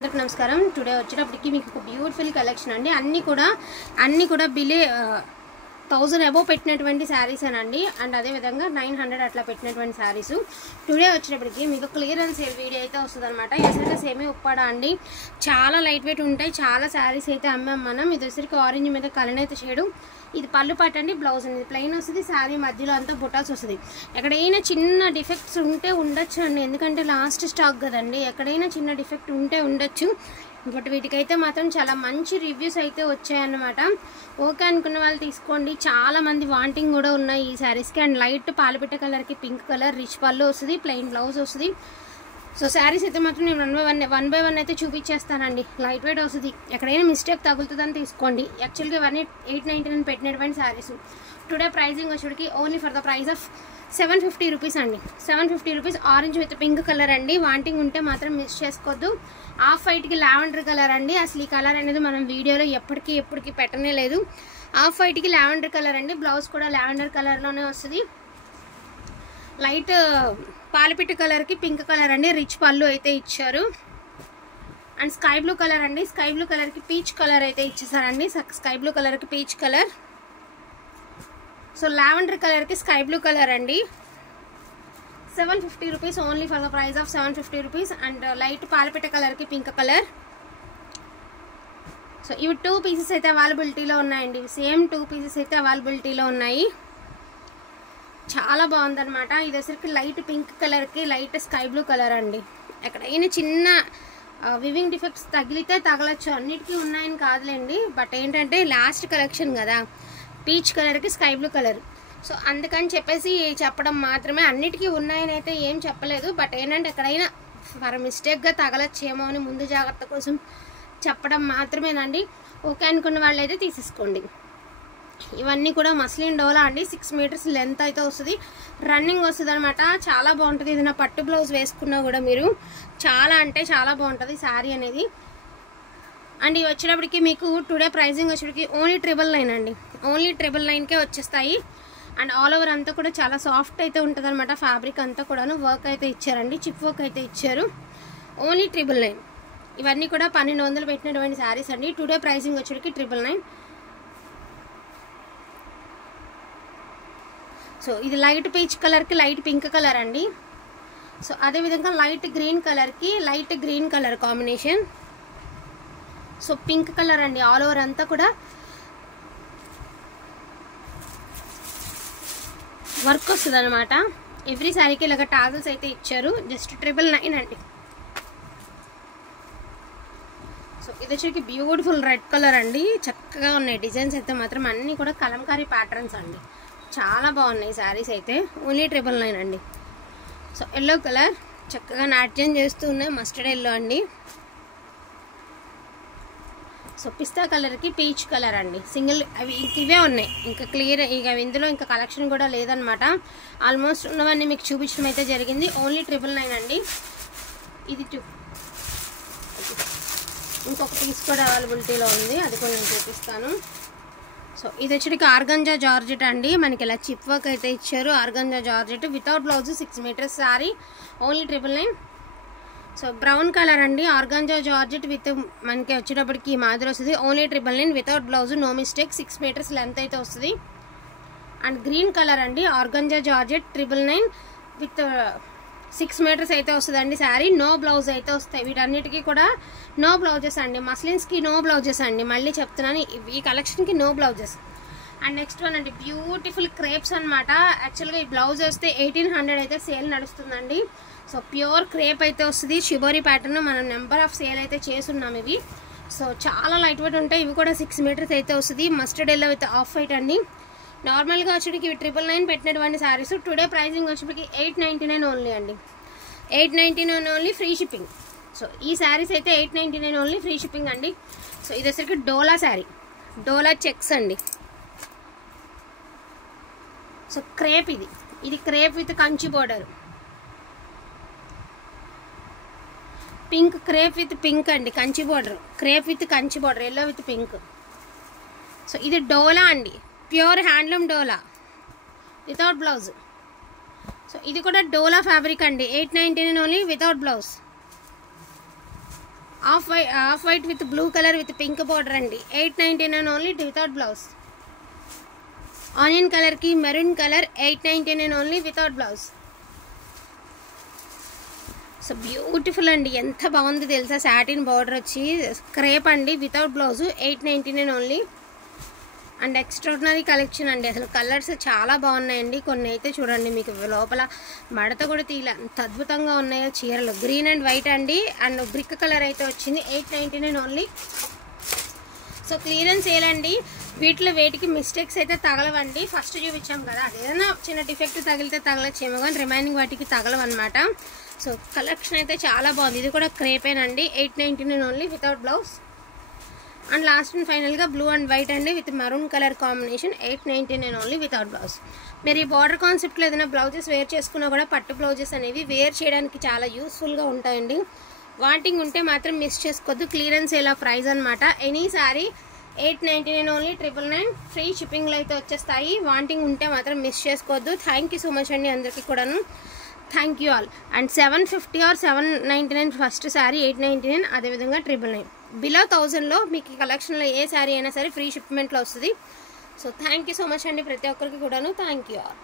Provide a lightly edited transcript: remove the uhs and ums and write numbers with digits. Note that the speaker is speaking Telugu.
నమస్కారం. టుడే వచ్చేటప్పటికి మీకు ఒక బ్యూటిఫుల్ కలెక్షన్ అండి. అన్నీ కూడా బిలే 1000 అబోవ్ పెట్టినటువంటి శారీస్ అండి. అండ్ అదేవిధంగా 900 అట్లా పెట్టినటువంటి శారీస్. టుడే వచ్చేటప్పటికి మీకు క్లియరెన్స్ సేల్ వీడియో అయితే వస్తుంది అనమాట. ఎసరికి సేమీ ఉప్పాడా అండి, చాలా లైట్ వెయిట్ ఉంటాయి. చాలా శారీస్ అయితే అమ్మాం మనం. ఇది వచ్చరికి ఆరెంజ్ మీద కలర్ అయితే చేయడం. ఇది పళ్ళు పాట అండి. బ్లౌజ్ అనేది ప్లెయిన్ వస్తుంది. శారీ మధ్యలో అంతా బుటాస్ వస్తుంది. ఎక్కడైనా చిన్న డిఫెక్ట్స్ ఉంటే ఉండొచ్చు అండి, ఎందుకంటే లాస్ట్ స్టాక్ కదండి. ఎక్కడైనా చిన్న డిఫెక్ట్ ఉంటే ఉండొచ్చు. బట్ వీటికైతే మాత్రం చాలా మంచి రివ్యూస్ అయితే వచ్చాయన్నమాట. ఓకే అనుకున్న వాళ్ళు తీసుకోండి. చాలా మంది వాంటింగ్ కూడా ఉన్నాయి ఈ శారీస్కి. అండ్ లైట్ పాలపిట్ట కలర్కి పింక్ కలర్ రిచ్ పళ్ళు వస్తుంది, ప్లెయిన్ బ్లౌజ్ వస్తుంది. సో శారీస్ అయితే మాత్రం నేను వన్ బై వన్ అయితే చూపించేస్తానండి. లైట్ వెయిట్ వస్తుంది. ఎక్కడైనా మిస్టేక్ తగులుతుందని తీసుకోండి. యాక్చువల్గా ఇవన్నీ 899 పెట్టినటువంటి శారీస్. టుడే ప్రైజింగ్ వచ్చేటికి only for the price of 750 rupees అండి. 750 rupees. Orange with pink colour అండి. వాంటింగ్ ఉంటే మాత్రం మిస్ చేసుకోవద్దు. ఆఫ్ వైట్కి లావెండర్ కలర్ అండి. అసలు ఈ కలర్ అనేది మనం వీడియోలో ఎప్పటికీ పెట్టనే లేదు. ఆఫ్ వైట్కి లావెండర్ కలర్ అండి. బ్లౌజ్ కూడా లావెండర్ కలర్లోనే వస్తుంది. లైట్ పాలపిట్ట కలర్కి పింక్ కలర్ అండి. రిచ్ పళ్ళు అయితే ఇచ్చారు. అండ్ స్కై బ్లూ కలర్ అండి. స్కై బ్లూ కలర్కి పీచ్ కలర్ అయితే ఇచ్చేసారండి. స్కై బ్లూ కలర్కి పీచ్ కలర్. సో లావెండర్ కలర్కి స్కై బ్లూ కలర్ అండి. 750 rupees only for the price of 750 rupees. And light పాలపిట్ట కలర్కి పింక్ కలర్. సో ఇవి 2 పీసెస్ అయితే అవైలబిలిటీలో ఉన్నాయండి. సేమ్ 2 పీసెస్ అయితే అవైలబిలిటీలో ఉన్నాయి. చాలా బాగుందన్నమాట. ఇది వచ్చరికి లైట్ పింక్ కలర్కి లైట్ స్కై బ్లూ కలర్ అండి. ఎక్కడైనా చిన్న వివింగ్ డిఫెక్ట్స్ తగిలితే తగలచ్చు, అన్నిటికీ ఉన్నాయని కాదులేండి. బట్ ఏంటంటే లాస్ట్ కలెక్షన్ కదా, పీచ్ కలర్కి స్కై బ్లూ కలర్. సో అందుకని చెప్పేసి చెప్పడం మాత్రమే, అన్నిటికీ ఉన్నాయని అయితే ఏం చెప్పలేదు. బట్ ఏంటంటే ఎక్కడైనా ఫర్ మిస్టేక్గా తగలచ్చేమో అని ముందు జాగ్రత్త కోసం చెప్పడం మాత్రమేనండి. ఓకే అనుకున్న వాళ్ళు అయితే తీసేసుకోండి. ఇవన్నీ కూడా మస్లిన్ డోలా అండి. 6 మీటర్స్ లెంత్ అయితే వస్తుంది. రన్నింగ్ వస్తుంది అనమాట. చాలా బాగుంటుంది. ఇది నా పట్టు బ్లౌజ్ వేసుకున్నా కూడా మీరు చాలా అంటే చాలా బాగుంటుంది శారీ అనేది. అండ్ ఇవి వచ్చేటప్పటికి మీకు టుడే ప్రైజింగ్ వచ్చేటప్పటికి ఓన్లీ 999 అండి. ఓన్లీ 999కే వచ్చేస్తాయి. అండ్ ఆల్ ఓవర్ అంతా కూడా చాలా సాఫ్ట్ అయితే ఉంటుంది అనమాట. ఫ్యాబ్రిక్ అంతా కూడాను వర్క్ అయితే ఇచ్చారండి. చిప్ వర్క్ అయితే ఇచ్చారు. ఓన్లీ 999. ఇవన్నీ కూడా 1200 పెట్టినటువంటి శారీస్ అండి. టుడే ప్రైజింగ్ వచ్చేటప్పటికి 999. సో ఇది లైట్ పీచ్ కలర్కి లైట్ పింక్ కలర్ అండి. సో అదేవిధంగా లైట్ గ్రీన్ కలర్కి light green colour combination. So pink colour అండి. ఆల్ ఓవర్ అంతా కూడా వర్క్ వస్తుంది అనమాట. ఎవ్రీ శారీకి ఇలాగ టాజల్స్ అయితే ఇచ్చారు. జస్ట్ 999 అండి. సో ఇది వచ్చేకి బ్యూటిఫుల్ రెడ్ కలర్ అండి. చక్కగా ఉన్నాయి డిజైన్స్ అయితే మాత్రం అన్నీ కూడా కలంకారీ ప్యాటర్న్స్ అండి. చాలా బాగున్నాయి శారీస్ అయితే. ఓన్లీ 999 అండి. సో ఎల్లో కలర్ చక్కగా నాట్యం చేస్తూ ఉన్నాయి. మస్టర్డ్ ఎల్లో అండి. సో పిస్తా కలర్కి పీచ్ కలర్ అండి. సింగిల్ అవి ఇవే ఉన్నాయి. ఇంకా క్లియర్ ఇక ఇందులో ఇంకా కలెక్షన్ కూడా లేదనమాట. ఆల్మోస్ట్ ఉన్నవన్నీ మీకు చూపించడం అయితే జరిగింది. ఓన్లీ 999 అండి. ఇది ఇంకొక పీస్ కూడా అవైలబిలిటీలో ఉంది. అది కూడా నేను చూపిస్తాను. సో ఇది వచ్చేటికి ఆర్గంజా జార్జెట్ అండి. మనకి ఇలా చిప్ వర్క్ అయితే ఇచ్చారు. Organza georgette without blouse 6 metres sari. Only 999. So brown colour అండి. ఆర్గంజా జార్జెట్ విత్ మనకి వచ్చేటప్పటికి మాదిరి వస్తుంది. Only 999 without blouse, no mistake. 6 metres length అయితే వస్తుంది. అండ్ గ్రీన్ కలర్ అండి. ఆర్గంజా జార్జెట్ 999 విత్ 6 మీటర్స్ అయితే వస్తుందండి శారీ. నో బ్లౌజ్ అయితే వస్తాయి. వీటన్నిటికీ కూడా నో బ్లౌజెస్ అండి. మస్లిన్స్కి నో బ్లౌజెస్ అండి. మళ్ళీ చెప్తున్నాను, ఈ కలెక్షన్కి no blouses. And next one అండి బ్యూటిఫుల్ క్రేప్స్ అనమాట. యాక్చువల్గా ఈ బ్లౌజ్ వస్తే 1800 అయితే సేల్ నడుస్తుందండి. సో ప్యూర్ క్రేప్ అయితే వస్తుంది. షిబోరీ ప్యాటర్న్ మనం నెంబర్ ఆఫ్ సేల్ అయితే చేస్తున్నాం ఇవి. సో చాలా లైట్ వెయిట్ ఉంటాయి. ఇవి కూడా 6 మీటర్స్ అయితే వస్తుంది. Mustard yellow with off white అండి. నార్మల్గా వచ్చేటికి ఇవి 999 పెట్టినటువంటి శారీస్. టుడే ప్రైజింగ్ వచ్చేటికి 899 ఓన్లీ అండి. 899 ఓన్లీ, ఫ్రీ షిప్పింగ్. సో ఈ శారీస్ అయితే 899 ఓన్లీ, ఫ్రీ షిప్పింగ్ అండి. సో ఇది వచ్చరికి డోలా శారీ. డోలా చెక్స్ అండి. సో క్రేప్ ఇది crepe with Kanchi border. Pink crepe with pink అండి. Kanchi border. Crepe with Kanchi border. Yellow with pink. So ఇది డోలా అండి. Pure handloom dola without blouse. So ఇది కూడా డోలా ఫ్యాబ్రిక్ అండి. 899 only without blouse. Off white with blue colour with pink border అండి. 899 ఓన్లీ వితౌట్ బ్లౌజ్. ఆనియన్ కలర్కి maroon colour 899 only without blouse. So beautiful అండి, ఎంత బాగుంది తెలుసా. సాటిన్ బార్డర్ వచ్చి క్రేప్ అండి without blouse 899 only. And extraordinary collection అండి. అసలు కలర్స్ చాలా బాగున్నాయండి. కొన్ని అయితే చూడండి మీకు లోపల మడత కూడా తీయలే, అంత అద్భుతంగా ఉన్నాయో చీరలు. గ్రీన్ అండ్ వైట్ అండి. అండ్ బ్రిక్ కలర్ అయితే వచ్చింది 899 ఓన్లీ. So clearance సేలండి. వీటిలో వేటికి మిస్టేక్స్ అయితే తగలవండి. ఫస్ట్ చూపించాం కదా, అదేదైనా చిన్న డిఫెక్ట్ తగిలితే తగలచ్చేమో కానీ రిమైనింగ్ వాటికి తగలవన్నమాట. సో కలెక్షన్ అయితే చాలా బాగుంది. ఇది కూడా క్రేపేనండి 899 only without blouse. And last and ఫైనల్గా బ్లూ అండ్ వైట్ అండి with maroon colour combination 899 only without blouse. మీరు ఈ బార్డర్ కాన్సెప్ట్లో ఏదైనా బ్లౌజెస్ వేర్ చేసుకున్నా కూడా పట్టు బ్లౌజెస్ అనేవి వేర్ చేయడానికి చాలా యూస్ఫుల్గా ఉంటాయండి. వాంటింగ్ ఉంటే మాత్రం మిస్ చేసుకోవద్దు. క్లియరెన్స్ ఎలా ప్రైస్ అనమాట. ఎనీ సారీ 899 ఓన్లీ 999 ఫ్రీ షిప్పింగ్లో అయితే వచ్చేస్తాయి. వాంటింగ్ ఉంటే మాత్రం మిస్ చేసుకోవద్దు. థ్యాంక్ యూ సో మచ్ అండి అందరికీ కూడాను. Thank you all. And 750 or 799 first sari 899, అదేవిధంగా 999. బిలో 1000లో మీకు ఈ కలెక్షన్లో ఏ శారీ అయినా సరే ఫ్రీ షిప్మెంట్లో వస్తుంది. So thank you so much అండి ప్రతి ఒక్కరికి కూడాను. Thank you all.